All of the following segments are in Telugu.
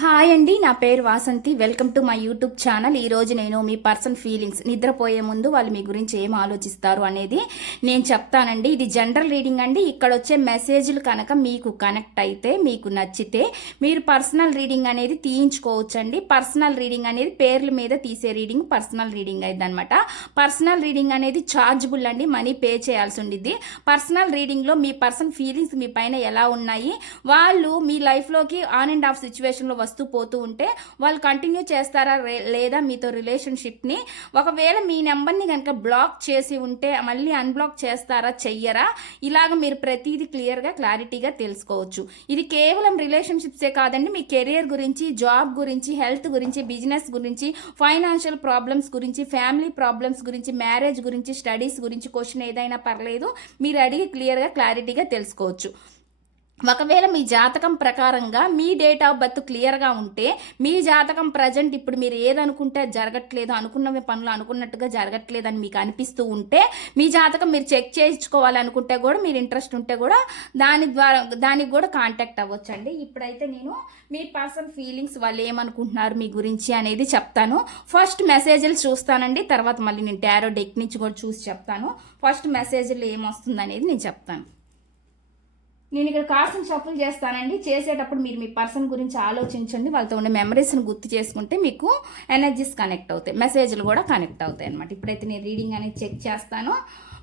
హాయ్ అండి, నా పేరు Vasanthi. Welcome to my YouTube channel. ఈరోజు నేను మీ పర్సన్ ఫీలింగ్స్, నిద్రపోయే ముందు వాళ్ళు మీ గురించి ఏం ఆలోచిస్తారు అనేది నేను చెప్తానండి. ఇది జనరల్ రీడింగ్ అండి. ఇక్కడ వచ్చే మెసేజ్లు కనుక మీకు కనెక్ట్ అయితే, మీకు నచ్చితే మీరు పర్సనల్ రీడింగ్ అనేది తీయించుకోవచ్చండి. పర్సనల్ రీడింగ్ అనేది పేర్ల మీద తీసే రీడింగ్ పర్సనల్ రీడింగ్ అయింది అనమాట. పర్సనల్ రీడింగ్ అనేది ఛార్జబుల్ అండి, మనీ పే చేయాల్సి ఉండిద్ది. పర్సనల్ రీడింగ్లో మీ పర్సన్ ఫీలింగ్స్ మీ పైన ఎలా ఉన్నాయి, వాళ్ళు మీ లైఫ్లోకి ఆన్ అండ్ ఆఫ్ సిచ్యువేషన్లో వస్తూ పోతూ ఉంటే వాళ్ళు కంటిన్యూ చేస్తారా లేదా మీతో రిలేషన్షిప్ని, ఒకవేళ మీ నెంబర్ని కనుక బ్లాక్ చేసి ఉంటే మళ్ళీ అన్బ్లాక్ చేస్తారా చెయ్యరా, ఇలాగ మీరు ప్రతిదీ క్లియర్గా క్లారిటీగా తెలుసుకోవచ్చు. ఇది కేవలం రిలేషన్షిప్సే కాదండి, మీ కెరియర్ గురించి, జాబ్ గురించి, హెల్త్ గురించి, బిజినెస్ గురించి, ఫైనాన్షియల్ ప్రాబ్లమ్స్ గురించి, ఫ్యామిలీ ప్రాబ్లమ్స్ గురించి, మ్యారేజ్ గురించి, స్టడీస్ గురించి క్వశ్చన్ ఏదైనా పర్లేదు, మీరు అడిగి క్లియర్గా క్లారిటీగా తెలుసుకోవచ్చు. ఒకవేళ మీ జాతకం ప్రకారంగా మీ డేట్ ఆఫ్ బర్త్ క్లియర్గా ఉంటే, మీ జాతకం ప్రజెంట్ ఇప్పుడు మీరు ఏదనుకుంటే జరగట్లేదు, అనుకున్న పనులు అనుకున్నట్టుగా జరగట్లేదు అని మీకు అనిపిస్తూ ఉంటే, మీ జాతకం మీరు చెక్ చేయించుకోవాలనుకుంటే కూడా, మీరు ఇంట్రెస్ట్ ఉంటే కూడా దానికి కూడా కాంటాక్ట్ అవ్వచ్చండి. ఇప్పుడైతే నేను మీ పర్సన్ ఫీలింగ్స్, వాళ్ళు ఏమనుకుంటున్నారు మీ గురించి అనేది చెప్తాను. ఫస్ట్ మెసేజ్లు చూస్తానండి, తర్వాత మళ్ళీ నేను టారో డెక్ నుంచి కూడా చూసి చెప్తాను. ఫస్ట్ మెసేజ్లు ఏమొస్తుంది అనేది నేను చెప్తాను. నేను ఇక్కడ కార్డ్స్ని షఫుల్ చేస్తానండి. చేసేటప్పుడు మీరు మీ పర్సన్ గురించి ఆలోచించండి, వాళ్ళతో ఉండే మెమరీస్ని గుర్తు చేసుకుంటే మీకు ఎనర్జీస్ కనెక్ట్ అవుతాయి, మెసేజ్లు కూడా కనెక్ట్ అవుతాయి అనమాట. ఇప్పుడైతే నేను రీడింగ్ అనేది చెక్ చేస్తాను.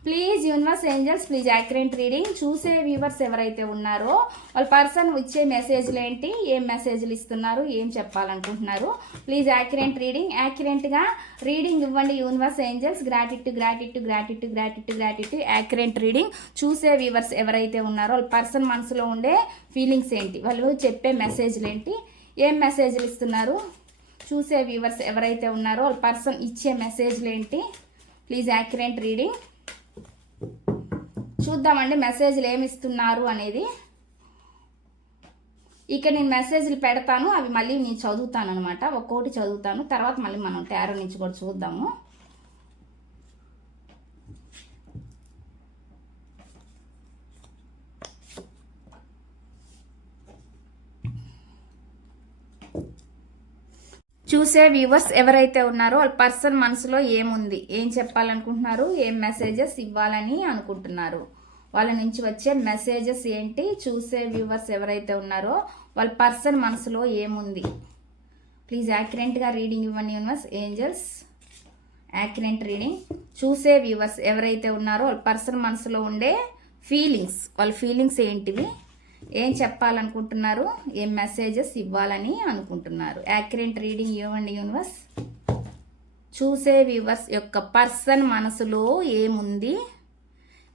Please universe angels, please accurate reading. చూసే వ్యూవర్స్ ఎవరైతే ఉన్నారో వాళ్ళ పర్సన్ ఇచ్చే మెసేజ్లు ఏంటి, ఏం మెసేజ్లు ఇస్తున్నారు, ఏం చెప్పాలనుకుంటున్నారు, ప్లీజ్ యాక్యురేట్ రీడింగ్. యాక్యురేట్గా రీడింగ్ ఇవ్వండి universe angels. Gratitude gratitude gratitude gratitude gratitude. Accurate reading. చూసే వ్యూవర్స్ ఎవరైతే ఉన్నారో వాళ్ళ పర్సన్ మనసులో ఉండే ఫీలింగ్స్ ఏంటి, వాళ్ళు చెప్పే మెసేజ్లు ఏంటి, ఏం మెసేజ్లు ఇస్తున్నారు, చూసే వ్యూవర్స్ ఎవరైతే ఉన్నారో వాళ్ళ పర్సన్ ఇచ్చే మెసేజ్లు ఏంటి, ప్లీజ్ యాక్యురేట్ రీడింగ్. చూద్దామండి మెసేజ్లు ఏమి ఇస్తున్నారు అనేది. ఇక నేను మెసేజ్లు పెడతాను, అవి మళ్ళీ నేను చదువుతాను అనమాట. ఒక్కోటి చదువుతాను, తర్వాత మళ్ళీ మనం టారో నుంచి కూడా చూద్దాము. చూసే వ్యూవర్స్ ఎవరైతే ఉన్నారో వాళ్ళ పర్సన్ మనసులో ఏముంది, ఏం చెప్పాలనుకుంటున్నారు, ఏం మెసేజెస్ ఇవ్వాలని అనుకుంటున్నారు, వాళ్ళ నుంచి వచ్చే మెసేజెస్ ఏంటి, చూసే వ్యూవర్స్ ఎవరైతే ఉన్నారో వాళ్ళ పర్సన్ మనసులో ఏముంది. ప్లీజ్ యాక్యురేట్గా రీడింగ్ ఇవ్వండి యూనివర్స్ ఏంజల్స్. Accurate reading. చూసే వ్యూవర్స్ ఎవరైతే ఉన్నారో వాళ్ళ పర్సన్ మనసులో ఉండే ఫీలింగ్స్, వాళ్ళ ఫీలింగ్స్ ఏంటివి, ఏం చెప్పాలనుకుంటున్నారు, ఏం మెసేజెస్ ఇవ్వాలని అనుకుంటున్నారు. యాక్యురేట్ రీడింగ్ ఇవ్వండి యూనివర్స్. చూసే వ్యూవర్స్ యొక్క పర్సన్ మనసులో ఏముంది,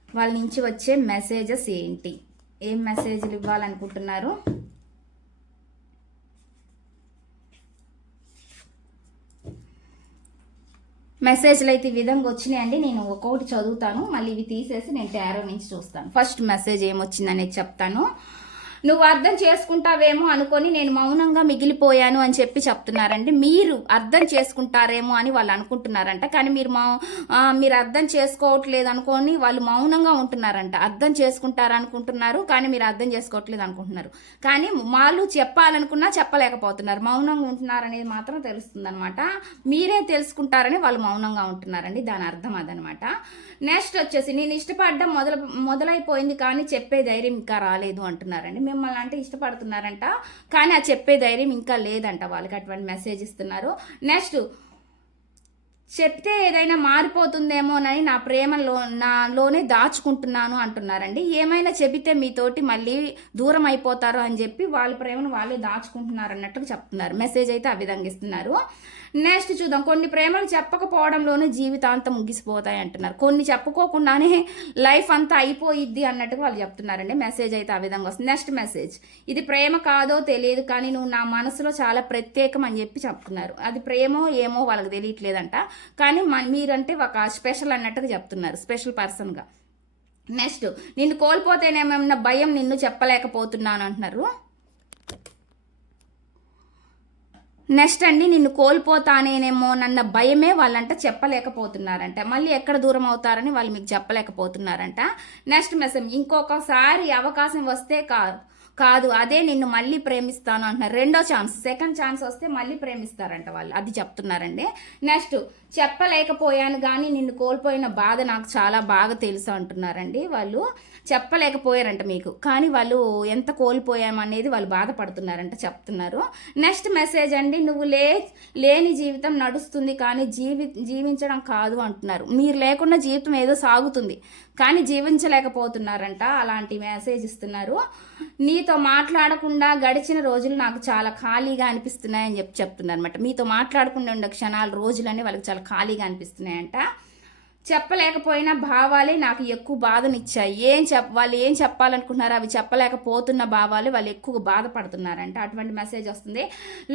వాళ్ళ నుంచి వచ్చే మెసేజెస్ ఏంటి, ఏం మెసేజ్లు ఇవ్వాలనుకుంటున్నారు. మెసేజ్లు అయితే ఈ విధంగా వచ్చినాయండి. నేను ఒక్కొక్కటి చదువుతాను, మళ్ళీ ఇవి తీసేసి నేను టారో నుంచి చూస్తాను. ఫస్ట్ మెసేజ్ ఏమొచ్చిందనేది చెప్తాను. నువ్వు అర్థం చేసుకుంటావేమో అనుకొని నేను మౌనంగా మిగిలిపోయాను అని చెప్పి చెప్తున్నారండి. మీరు అర్థం చేసుకుంటారేమో అని వాళ్ళు అనుకుంటున్నారంట, కానీ మీరు అర్థం చేసుకోవట్లేదు అనుకొని వాళ్ళు మౌనంగా ఉంటున్నారంట. అర్థం చేసుకుంటారనుకుంటున్నారు, కానీ మీరు అర్థం చేసుకోవట్లేదు అనుకుంటున్నారు. కానీ వాళ్ళు చెప్పాలనుకున్నా చెప్పలేకపోతున్నారు, మౌనంగా ఉంటున్నారు అనేది మాత్రం తెలుస్తుంది అనమాట. మీరే తెలుసుకుంటారని వాళ్ళు మౌనంగా ఉంటున్నారండి, దాని అర్థం అదనమాట. నెక్స్ట్ వచ్చేసి నేను ఇష్టపడడం మొదలైపోయింది కానీ చెప్పే ధైర్యం ఇంకా రాలేదు అంటున్నారండి. మిమ్మల్ని అంటే ఇష్టపడుతున్నారంట, కానీ ఆ చెప్పే ధైర్యం ఇంకా లేదంట వాళ్ళకి, అటువంటి మెసేజ్ ఇస్తున్నారు. నెక్స్ట్ చెప్తే ఏదైనా మారిపోతుందేమోనని నా ప్రేమలో నాలోనే దాచుకుంటున్నాను అంటున్నారండి. ఏమైనా చెబితే మీతోటి మళ్ళీ దూరం అయిపోతారు అని చెప్పి వాళ్ళ ప్రేమను వాళ్ళే దాచుకుంటున్నారు అన్నట్టుగా చెప్తున్నారు. మెసేజ్ అయితే ఆ విధంగా ఇస్తున్నారు. నెక్స్ట్ చూద్దాం. కొన్ని ప్రేమలు చెప్పకపోవడంలోనే జీవితాంతం ముగిసిపోతాయి అంటున్నారు. కొన్ని చెప్పుకోకుండానే లైఫ్ అంతా అయిపోయిద్ది అన్నట్టుగా వాళ్ళు చెప్తున్నారండి. మెసేజ్ అయితే ఆ విధంగా వస్తుంది. నెక్స్ట్ మెసేజ్, ఇది ప్రేమ కాదో తెలియదు కానీ నువ్వు నా మనసులో చాలా ప్రత్యేకం అని చెప్పి చెప్తున్నారు. అది ప్రేమో ఏమో వాళ్ళకి తెలియట్లేదంట, కానీ మీరంటే ఒక స్పెషల్ అన్నట్టుగా చెప్తున్నారు, స్పెషల్ పర్సన్గా. నెక్స్ట్, నిన్ను కోల్పోతేనేమన్నా భయం, నిన్ను చెప్పలేకపోతున్నాను అంటున్నారు. నెక్స్ట్ అండి, నిన్ను కోల్పోతానేనేమో నన్న భయమే వాళ్ళంట చెప్పలేకపోతున్నారంట. మళ్ళీ ఎక్కడ దూరం అవుతారని వాళ్ళు మీకు చెప్పలేకపోతున్నారంట. నెక్స్ట్ మెసేజ్, ఇంకొకసారి అవకాశం వస్తే కాదు, అదే నిన్ను మళ్ళీ ప్రేమిస్తాను అంటున్నారు. రెండో ఛాన్స్, సెకండ్ ఛాన్స్ వస్తే మళ్ళీ ప్రేమిస్తారంట వాళ్ళు, అది చెప్తున్నారండి. నెక్స్ట్, చెప్పలేకపోయాను కానీ నిన్ను కోల్పోయిన బాధ నాకు చాలా బాగా తెలుసు అంటున్నారండి. వాళ్ళు చెప్పలేకపోయారంట మీకు, కానీ వాళ్ళు ఎంత కోల్పోయామనేది వాళ్ళు బాధపడుతున్నారంట చెప్తున్నారు. నెక్స్ట్ మెసేజ్ అండి, నువ్వు లేని జీవితం నడుస్తుంది కానీ జీవించడం కాదు అంటున్నారు. మీరు లేకుండా జీవితం ఏదో సాగుతుంది కానీ జీవించలేకపోతున్నారంట, అలాంటి మెసేజ్ ఇస్తున్నారు. నీతో మాట్లాడకుండా గడిచిన రోజులు నాకు చాలా ఖాళీగా అనిపిస్తున్నాయని చెప్తున్నారు అనమాట. మీతో మాట్లాడకుండా ఉండే క్షణాలు, రోజులన్నీ వాళ్ళకి చాలా ఖాళీగా అనిపిస్తున్నాయంట. చెప్పలేకపోయిన భావాలే నాకు ఎక్కువ బాధనిచ్చాయి. వాళ్ళు ఏం చెప్పాలనుకుంటున్నారో అవి చెప్పలేకపోతున్న భావాలు వాళ్ళు ఎక్కువ బాధపడుతున్నారంట, అటువంటి మెసేజ్ వస్తుంది.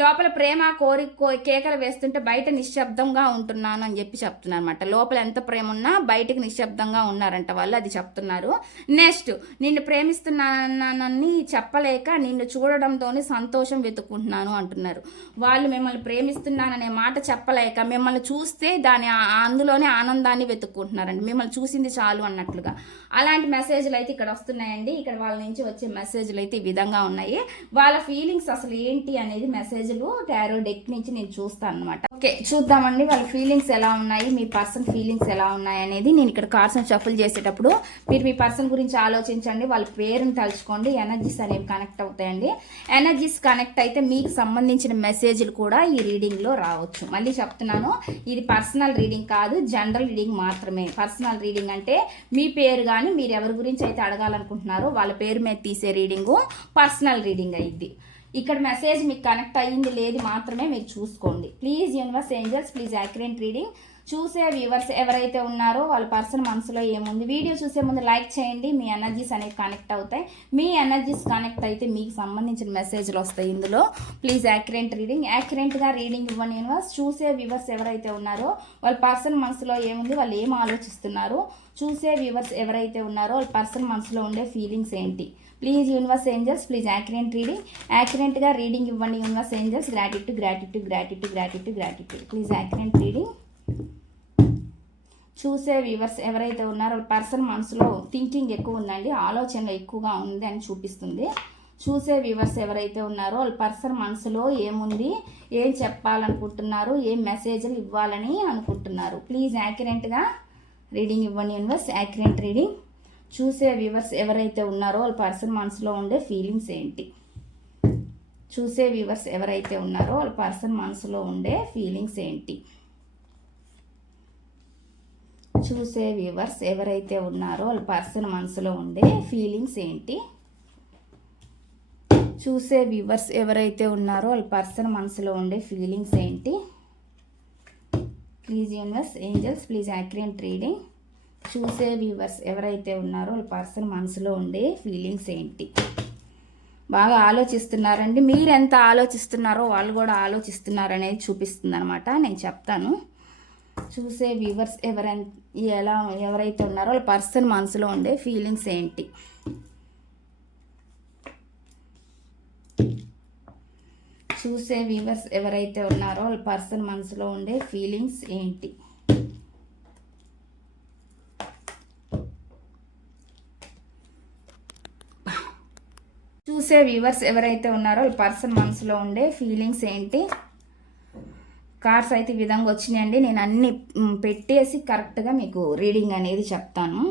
లోపల ప్రేమ కేకలు వేస్తుంటే బయట నిశ్శబ్దంగా ఉంటున్నాను అని చెప్తున్నారు అనమాట. లోపల ఎంత ప్రేమ ఉన్నా బయటకు నిశ్శబ్దంగా ఉన్నారంట వాళ్ళు, అది చెప్తున్నారు. నెక్స్ట్, నిన్ను ప్రేమిస్తున్నానని చెప్పలేక నిన్ను చూడడంతోనే సంతోషం వెతుక్కుంటున్నాను అంటున్నారు. వాళ్ళు మిమ్మల్ని ప్రేమిస్తున్నాననే మాట చెప్పలేక మిమ్మల్ని చూస్తే అందులోనే ఆనందాన్ని వెతుక్కుంటున్నారండి, మిమ్మల్ని చూసింది చాలు అన్నట్లుగా. అలాంటి మెసేజ్లు అయితే ఇక్కడ వస్తున్నాయండి. ఇక్కడ వాళ్ళ నుంచి వచ్చే మెసేజ్లు అయితే ఈ విధంగా ఉన్నాయి. వాళ్ళ ఫీలింగ్స్ అసలు ఏంటి అనేది మెసేజ్లు టారో డెక్ నుంచి నేను చూస్తాను అనమాట. ఓకే, చూద్దామండి వాళ్ళ ఫీలింగ్స్ ఎలా ఉన్నాయి, మీ పర్సన్ ఫీలింగ్స్ ఎలా ఉన్నాయి అనేది. నేను ఇక్కడ కార్డ్స్ షఫుల్ చేసేటప్పుడు మీరు మీ పర్సన్ గురించి ఆలోచించండి, వాళ్ళ పేరుని తలుచుకోండి, ఎనర్జీస్ అనేవి కనెక్ట్ అవుతాయండి. ఎనర్జీస్ కనెక్ట్ అయితే మీకు సంబంధించిన మెసేజ్లు కూడా ఈ రీడింగ్లో రావచ్చు. మళ్ళీ చెప్తున్నాను, ఇది పర్సనల్ రీడింగ్ కాదు, జనరల్ రీడింగ్ మాత్రమే. పర్సనల్ రీడింగ్ అంటే మీ పేరు కానీ మీరు ఎవరి గురించి అయితే అడగాలనుకుంటున్నారో వాళ్ళ పేరు మీద తీసే రీడింగు పర్సనల్ రీడింగ్ అయ్యింది. ఇక్కడ మెసేజ్ మీకు కనెక్ట్ అయ్యింది లేదు మాత్రమే మీరు చూసుకోండి. Please universe angels, please accurate reading. చూసే వ్యూవర్స్ ఎవరైతే ఉన్నారో వాళ్ళ పర్సన్ మనసులో ఏముంది, వీడియో చూసే ముందు లైక్ చేయండి, మీ ఎనర్జీస్ అనేవి కనెక్ట్ అవుతాయి. మీ ఎనర్జీస్ కనెక్ట్ అయితే మీకు సంబంధించిన మెసేజ్లు వస్తాయి ఇందులో. ప్లీజ్ యాక్యురేట్ రీడింగ్, యాక్యురేట్గా రీడింగ్ ఇవ్వండి యూనివర్స్. చూసే వ్యూవర్స్ ఎవరైతే ఉన్నారో వాళ్ళ పర్సన్ మనసులో ఏముంది, వాళ్ళు ఏం ఆలోచిస్తున్నారు, చూసే వ్యూవర్స్ ఎవరైతే ఉన్నారో వాళ్ళ పర్సన్ మనసులో ఉండే ఫీలింగ్స్ ఏంటి. Please universe angels, please accurate reading, యాక్యురేట్గా రీడింగ్ ఇవ్వండి universe angels. Gratitude gratitude gratitude gratitude gratitude. Please accurate reading. చూసే వ్యూవర్స్ ఎవరైతే ఉన్నారో పర్సన్ మనసులో థింకింగ్ ఎక్కువ ఉందండి, ఆలోచనలు ఎక్కువగా ఉంది అని చూపిస్తుంది. చూసే వ్యూవర్స్ ఎవరైతే ఉన్నారో వాళ్ళ పర్సన్ మనసులో ఏముంది, ఏం చెప్పాలనుకుంటున్నారు, ఏం మెసేజ్లు ఇవ్వాలని అనుకుంటున్నారు. ప్లీజ్ యాక్యురేట్గా రీడింగ్ ఇవ్వండి యూనివర్స్. Accurate reading. చూసే వ్యూవర్స్ ఎవరైతే ఉన్నారో వాళ్ళ పర్సన్ మనసులో ఉండే ఫీలింగ్స్ ఏంటి. చూసే వ్యూవర్స్ ఎవరైతే ఉన్నారో వాళ్ళ పర్సన్ మనసులో ఉండే ఫీలింగ్స్ ఏంటి. చూసే వ్యూవర్స్ ఎవరైతే ఉన్నారో వాళ్ళ పర్సన్ మనసులో ఉండే ఫీలింగ్స్ ఏంటి. చూసే వ్యూవర్స్ ఎవరైతే ఉన్నారో వాళ్ళ పర్సన్ మనసులో ఉండే ఫీలింగ్స్ ఏంటి. Please universe angels, please accurate reading. చూసే వ్యూవర్స్ ఎవరైతే ఉన్నారో వాళ్ళ పర్సన్ మనసులో ఉండే ఫీలింగ్స్ ఏంటి. బాగా ఆలోచిస్తున్నారండి, మీరు ఎంత ఆలోచిస్తున్నారో వాళ్ళు కూడా ఆలోచిస్తున్నారు అనేది చూపిస్తుంది అనమాట. నేను చెప్తాను. చూసే వ్యూవర్స్ ఎవరైతే ఉన్నారో వాళ్ళ పర్సన్ మనసులో ఉండే ఫీలింగ్స్ ఏంటి. చూసే వ్యూవర్స్ ఎవరైతే ఉన్నారో వాళ్ళ పర్సన్ మనసులో ఉండే ఫీలింగ్స్ ఏంటి. చూసే వ్యూవర్స్ ఎవరైతే ఉన్నారో వాళ్ళ పర్సన్ మనసులో ఉండే ఫీలింగ్స్ ఏంటి. కార్డ్స్ అయితే ఈ విధంగా వచ్చినాయండి. నేను అన్ని పెట్టేసి కరెక్ట్గా మీకు రీడింగ్ అనేది చెప్తాను.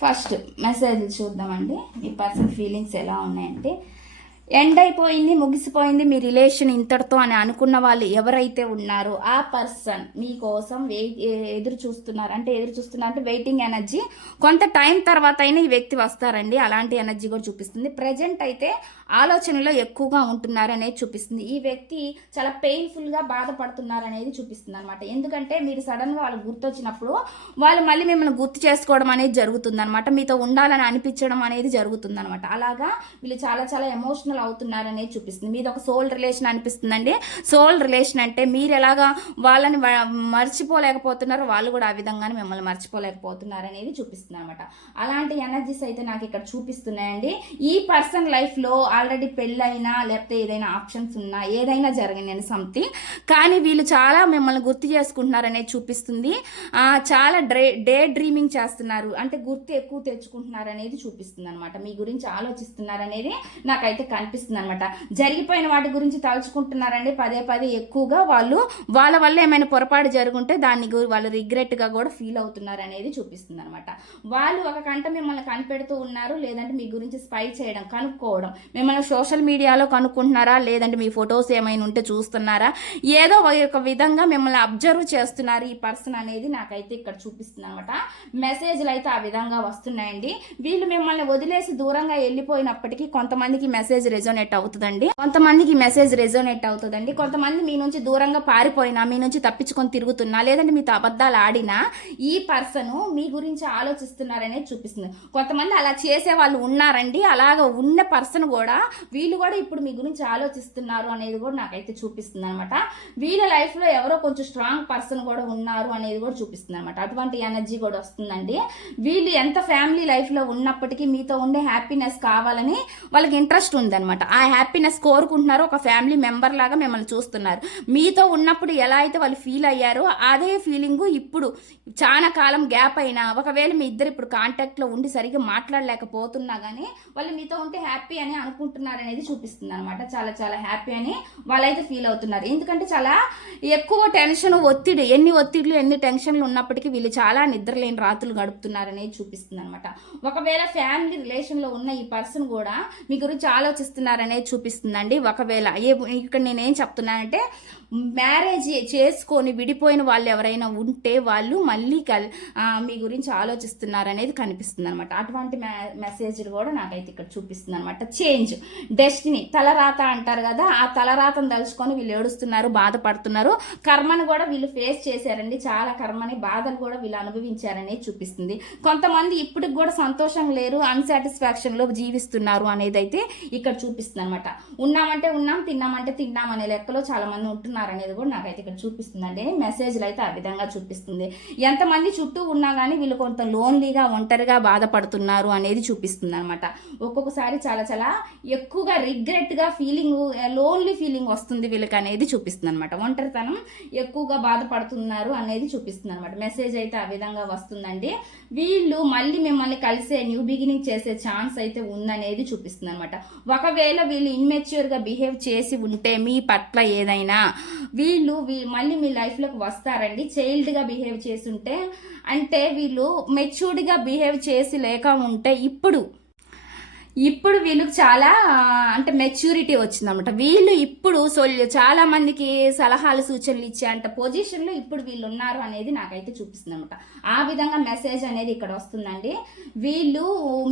ఫస్ట్ మెసేజ్ చూద్దామండి. మీ పర్సన్ ఫీలింగ్స్ ఎలా ఉన్నాయంటే, ఎండ్ అయిపోయింది, ముగిసిపోయింది మీ రిలేషన్ ఇంతటితో అని అనుకున్న వాళ్ళు ఎవరైతే ఉన్నారో ఆ పర్సన్ మీకోసం ఎదురు చూస్తున్నారు అంటే వెయిటింగ్ ఎనర్జీ. కొంత టైం తర్వాత అయినా ఈ వ్యక్తి వస్తారండి, అలాంటి ఎనర్జీ కూడా చూపిస్తుంది. ప్రజెంట్ అయితే ఆలోచనలో ఎక్కువగా ఉంటున్నారనేది చూపిస్తుంది. ఈ వ్యక్తి చాలా పెయిన్ఫుల్గా బాధపడుతున్నారనేది చూపిస్తుంది అనమాట. ఎందుకంటే మీరు సడన్గా వాళ్ళు గుర్తొచ్చినప్పుడు వాళ్ళు మళ్ళీ మిమ్మల్ని గుర్తు చేసుకోవడం అనేది జరుగుతుంది అనమాట. మీతో ఉండాలని అనిపించడం అనేది జరుగుతుంది అనమాట. అలాగా వీళ్ళు చాలా చాలా ఎమోషనల్ అవుతున్నారనేది చూపిస్తుంది. మీది ఒక సోల్ రిలేషన్ అనిపిస్తుందండి. సోల్ రిలేషన్ అంటే మీరు ఎలాగా వాళ్ళని మర్చిపోలేకపోతున్నారో వాళ్ళు కూడా ఆ విధంగానే మిమ్మల్ని మర్చిపోలేకపోతున్నారు అనేది చూపిస్తుంది అనమాట. అలాంటి ఎనర్జీస్ అయితే నాకు ఇక్కడ చూపిస్తున్నాయండి. ఈ పర్సన్ లైఫ్లో ఆల్రెడీ పెళ్ళైనా లేకపోతే ఏదైనా ఆప్షన్స్ ఉన్నా ఏదైనా జరిగింది సంథింగ్, కానీ వీళ్ళు చాలా మిమ్మల్ని గుర్తు చేసుకుంటున్నారనేది చూపిస్తుంది. చాలా డే డ్రీమింగ్ చేస్తున్నారు, అంటే గుర్తు ఎక్కువ తెచ్చుకుంటున్నారు అనేది చూపిస్తుంది అనమాట. మీ గురించి ఆలోచిస్తున్నారు అనేది నాకైతే కనిపిస్తుంది అనమాట. జరిగిపోయిన వాటి గురించి తలుచుకుంటున్నారండి పదే పదే ఎక్కువగా. వాళ్ళు వాళ్ళ వల్ల ఏమైనా పొరపాటు జరుగుంటే దాన్ని వాళ్ళు రిగ్రెట్గా కూడా ఫీల్ అవుతున్నారు అనేది చూపిస్తుంది అనమాట. వాళ్ళు ఒక కంట మిమ్మల్ని కనిపెడుతూ ఉన్నారు, లేదంటే మీ గురించి స్పై చేయడం, కనుక్కోవడం, మిమ్మల్ని సోషల్ మీడియాలో కనుక్కుంటున్నారా, లేదంటే మీ ఫొటోస్ ఏమైనా ఉంటే చూస్తున్నారా, ఏదో ఒక విధంగా మిమ్మల్ని అబ్జర్వ్ చేస్తున్నారు ఈ పర్సన్ అనేది నాకైతే ఇక్కడ చూపిస్తుంది అనమాట. మెసేజ్లు అయితే ఆ విధంగా వస్తున్నాయండి. వీళ్ళు మిమ్మల్ని వదిలేసి దూరంగా వెళ్ళిపోయినప్పటికీ కొంతమందికి మెసేజ్ రెజోనేట్ అవుతుందండి, కొంతమంది మీ నుంచి దూరంగా పారిపోయినా, మీ నుంచి తప్పించుకొని తిరుగుతున్నా, లేదంటే మీతో అబద్ధాలు ఆడినా ఈ పర్సన్ మీ గురించి ఆలోచిస్తున్నారనేది చూపిస్తుంది. కొంతమంది అలా చేసే వాళ్ళు ఉన్నారండి. అలాగ ఉన్న పర్సన్ కూడా వీళ్ళు కూడా ఇప్పుడు మీ గురించి ఆలోచిస్తున్నారు అనేది కూడా నాకైతే చూపిస్తుంది అనమాట. వీళ్ళ లైఫ్లో ఎవరో కొంచెం స్ట్రాంగ్ పర్సన్ కూడా ఉన్నారు అనేది కూడా చూపిస్తుంది అనమాట. అటువంటి ఎనర్జీ కూడా వస్తుందండి. వీళ్ళు ఎంత ఫ్యామిలీ లైఫ్లో ఉన్నప్పటికీ మీతో ఉండే హ్యాపీనెస్ కావాలని వాళ్ళకి ఇంట్రెస్ట్ ఉందన్నమాట. ఆ హ్యాపీనెస్ కోరుకుంటున్నారు, ఒక ఫ్యామిలీ మెంబర్ లాగా మిమ్మల్ని చూస్తున్నారు. మీతో ఉన్నప్పుడు ఎలా అయితే వాళ్ళు ఫీల్ అయ్యారో అదే ఫీలింగు ఇప్పుడు చాలా కాలం గ్యాప్ అయినా, ఒకవేళ మీ ఇద్దరు ఇప్పుడు కాంటాక్ట్లో ఉండి సరిగ్గా మాట్లాడలేకపోతున్నా కానీ వాళ్ళు మీతో ఉంటే హ్యాపీ అని అనుకుంటున్నారు అనేది చూపిస్తుంది అనమాట. చాలా చాలా హ్యాపీ అని వాళ్ళైతే ఫీల్ అవుతున్నారు. ఎందుకంటే చాలా ఎక్కువ టెన్షన్, ఒత్తిడి, ఎన్ని టెన్షన్లు ఉన్నప్పటికీ వీళ్ళు చాలా నిద్రలేని రాత్రులు గడుపుతున్నారు అనేది చూపిస్తుంది అనమాట. ఒకవేళ ఫ్యామిలీ రిలేషన్లో ఉన్న ఈ పర్సన్ కూడా మీ గురించి ఆలోచిస్తున్నారనేది చూపిస్తుందండి. ఒకవేళ ఇక్కడ నేనేం చెప్తున్నానంటే, మ్యారేజ్ చేసుకొని విడిపోయిన వాళ్ళు ఎవరైనా ఉంటే వాళ్ళు మళ్ళీ మీ గురించి ఆలోచిస్తున్నారనేది కనిపిస్తుంది అనమాట. అటువంటి మెసేజ్లు కూడా నాకైతే ఇక్కడ చూపిస్తుంది అనమాట. చేంజ్, డెస్టినీ, తలరాత అంటారు కదా, ఆ తలరాతను తలుచుకొని వీళ్ళు ఏడుస్తున్నారు, బాధపడుతున్నారు. కర్మను కూడా వీళ్ళు ఫేస్ చేశారండి. చాలా కర్మని, బాధలు కూడా వీళ్ళు అనుభవించారనేది చూపిస్తుంది. కొంతమంది ఇప్పటికి కూడా సంతోషం లేరు, అన్సాటిస్ఫాక్షన్లో జీవిస్తున్నారు అనేది అయితే ఇక్కడ చూపిస్తుంది అనమాట. ఉన్నామంటే ఉన్నాం, తిన్నామంటే తిన్నాం అనే లెక్కలో చాలా మంది ఉంటున్నారు అనేది కూడా నాకైతే ఇక్కడ చూపిస్తుందండి. మెసేజ్లు అయితే ఆ విధంగా చూపిస్తుంది. ఎంతమంది చుట్టూ ఉన్నా కానీ వీళ్ళు కొంత లోన్లీగా, ఒంటరిగా బాధపడుతున్నారు అనేది చూపిస్తుంది అనమాట. ఒక్కొక్కసారి చాలా చాలా ఎక్కువగా రిగ్రెట్గా ఫీలింగ్, లోన్లీ ఫీలింగ్ వస్తుంది వీళ్ళకి అనేది చూపిస్తుంది అనమాట. ఒంటరితనం ఎక్కువగా బాధపడుతున్నారు అనేది చూపిస్తుంది అనమాట. మెసేజ్ అయితే ఆ విధంగా వస్తుందండి. వీళ్ళు మళ్ళీ మిమ్మల్ని కలిసే, న్యూ బిగినింగ్ చేసే ఛాన్స్ అయితే ఉందనేది చూపిస్తుంది అనమాట. ఒకవేళ వీళ్ళు ఇమ్మెచ్యూర్గా బిహేవ్ చేసి ఉంటే మీ పట్ల ఏదైనా, వీళ్ళు మళ్ళీ మీ లైఫ్లోకి వస్తారండి. చైల్డ్గా బిహేవ్ చేసి ఉంటే, అంటే వీళ్ళు మెచ్యూర్డ్గా బిహేవ్ చేసి లేక ఉంటే ఇప్పుడు వీళ్ళకి చాలా అంటే మెచ్యూరిటీ వచ్చిందన్నమాట. వీళ్ళు ఇప్పుడు చాలా మందికి సలహాలు, సూచనలు ఇచ్చే అంట పొజిషన్లో ఇప్పుడు వీళ్ళు ఉన్నారు అనేది నాకైతే చూపిస్తుంది అనమాట. ఆ విధంగా మెసేజ్ అనేది ఇక్కడ వస్తుందండి. వీళ్ళు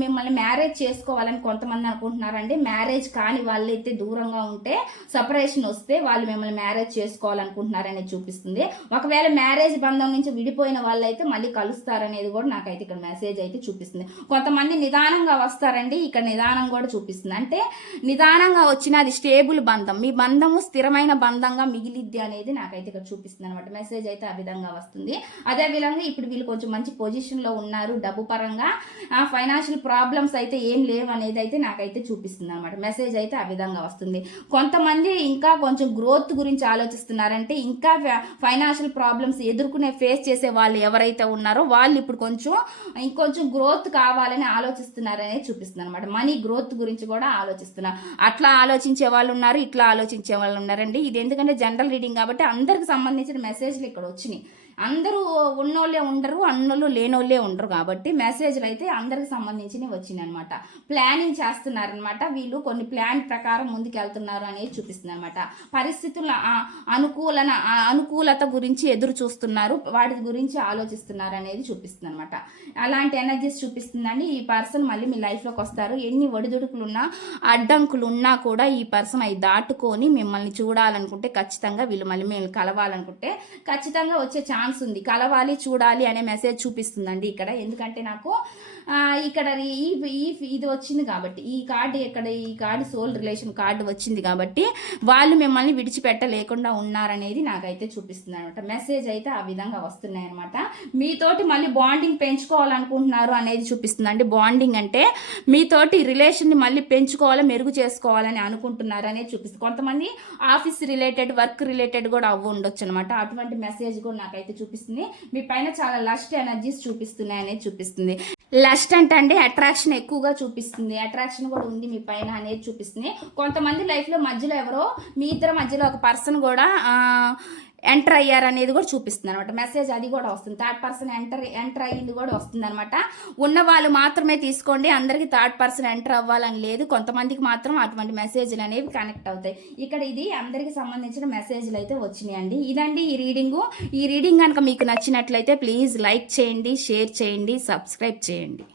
మిమ్మల్ని మ్యారేజ్ చేసుకోవాలని కొంతమంది అనుకుంటున్నారండి. మ్యారేజ్ కాని వాళ్ళైతే దూరంగా ఉంటే, సపరేషన్ వస్తే వాళ్ళు మిమ్మల్ని మ్యారేజ్ చేసుకోవాలనుకుంటున్నారనేది చూపిస్తుంది. ఒకవేళ మ్యారేజ్ బంధం నుంచి విడిపోయిన వాళ్ళైతే మళ్ళీ కలుస్తారనేది కూడా నాకైతే ఇక్కడ మెసేజ్ అయితే చూపిస్తుంది. కొంతమంది నిదానంగా వస్తారండి, ఇక్కడ నిదానం కూడా చూపిస్తుంది. అంటే నిదానంగా వచ్చిన అది స్టేబుల్ బంధం, మీ బంధము స్థిరమైన బంధంగా మిగిలిద్ది అనేది నాకైతే ఇక్కడ చూపిస్తుంది అనమాట. మెసేజ్ అయితే ఆ విధంగా వస్తుంది. అదే విధంగా ఇప్పుడు వీళ్ళు కొంచెం మంచి పొజిషన్లో ఉన్నారు, డబ్బు పరంగా ఫైనాన్షియల్ ప్రాబ్లమ్స్ అయితే ఏం లేవు అనేది అయితే నాకైతే చూపిస్తుంది అనమాట. మెసేజ్ అయితే ఆ విధంగా వస్తుంది. కొంతమంది ఇంకా కొంచెం గ్రోత్ గురించి ఆలోచిస్తున్నారంటే, ఇంకా ఫైనాన్షియల్ ప్రాబ్లమ్స్ ఫేస్ చేసే వాళ్ళు ఎవరైతే ఉన్నారో వాళ్ళు ఇప్పుడు ఇంకొంచెం గ్రోత్ కావాలని ఆలోచిస్తున్నారనేది చూపిస్తుంది అనమాట. మనీ గ్రోత్ గురించి కూడా ఆలోచిస్తున్నారు. అట్లా ఆలోచించే వాళ్ళు ఉన్నారు, ఇట్లా ఆలోచించే వాళ్ళు ఉన్నారండి. ఇది ఎందుకంటే జనరల్ రీడింగ్ కాబట్టి అందరికి సంబంధించిన మెసేజ్లు ఇక్కడ వచ్చినాయి. అందరూ ఉన్నోళ్ళే ఉండరు, అన్నోళ్ళు లేనోళ్ళే ఉండరు కాబట్టి మెసేజ్లు అయితే అందరికి సంబంధించినవి వచ్చినాయి అనమాట. ప్లానింగ్ చేస్తున్నారనమాట, వీళ్ళు కొన్ని ప్లాన్ ప్రకారం ముందుకు వెళ్తున్నారు అనేది చూపిస్తుంది అనమాట. పరిస్థితుల అనుకూలత గురించి ఎదురు చూస్తున్నారు, వాటి గురించి ఆలోచిస్తున్నారు అనేది చూపిస్తుంది అనమాట. అలాంటి ఎనర్జీస్ చూపిస్తుందండి. ఈ పర్సన్ మళ్ళీ మీ లైఫ్లోకి వస్తారు. ఎన్ని ఒడిదుడుకులున్నా అడ్డంకులు ఉన్నా కూడా ఈ పర్సన్ అవి దాటుకొని మిమ్మల్ని చూడాలనుకుంటే ఖచ్చితంగా వీళ్ళు మళ్ళీ మిమ్మల్ని కలవాలనుకుంటే ఖచ్చితంగా వచ్చే ఛాన్స్ ఉంది. కలవాలి, చూడాలి అనే మెసేజ్ చూపిస్తుందండి ఇక్కడ. ఎందుకంటే నాకు ఇక్కడ ఇది వచ్చింది కాబట్టి, ఈ కార్డు సోల్ రిలేషన్ కార్డు వచ్చింది కాబట్టి వాళ్ళు మిమ్మల్ని విడిచిపెట్టలేకుండా ఉన్నారనేది నాకైతే చూపిస్తుంది అనమాట. మెసేజ్ అయితే ఆ విధంగా వస్తున్నాయి అనమాట. మీతోటి మళ్ళీ బాండింగ్ పెంచుకోవాలనుకుంటున్నారు అనేది చూపిస్తుంది అండి. బాండింగ్ అంటే మీతోటి రిలేషన్ని మళ్ళీ పెంచుకోవాలి, మెరుగు చేసుకోవాలని అనుకుంటున్నారు అనేది చూపిస్తుంది. కొంతమంది ఆఫీస్ రిలేటెడ్, వర్క్ రిలేటెడ్ కూడా ఉండొచ్చు అనమాట. అటువంటి మెసేజ్ కూడా నాకైతే చూపిస్తుంది. మీ పైన చాలా లస్ట్ ఎనర్జీస్ చూపిస్తున్నాయి అనేది చూపిస్తుంది. లస్ట్ అంటే అట్రాక్షన్ ఎక్కువగా చూపిస్తుంది, అట్రాక్షన్ కూడా ఉంది మీ పైన అనేది చూపిస్తుంది. కొంతమంది లైఫ్లో మధ్యలో ఎవరో మీ ఇద్దరి మధ్యలో ఒక పర్సన్ కూడా ఎంటర్ అయ్యారు అనేది కూడా చూపిస్తుంది అనమాట. మెసేజ్ అది కూడా వస్తుంది. థర్డ్ పర్సన్ ఎంటర్ అయ్యింది కూడా వస్తుంది అనమాట. ఉన్న వాళ్ళు మాత్రమే తీసుకోండి, అందరికీ థర్డ్ పర్సన్ ఎంటర్ అవ్వాలని లేదు. కొంతమందికి మాత్రం అటువంటి మెసేజ్లు అనేవి కనెక్ట్ అవుతాయి. ఇక్కడ ఇది అందరికి సంబంధించిన మెసేజ్లు అయితే వచ్చినాయండి. ఇదండి ఈ రీడింగ్ కనుక మీకు నచ్చినట్లయితే ప్లీజ్ లైక్ చేయండి, షేర్ చేయండి, సబ్స్క్రైబ్ చేయండి.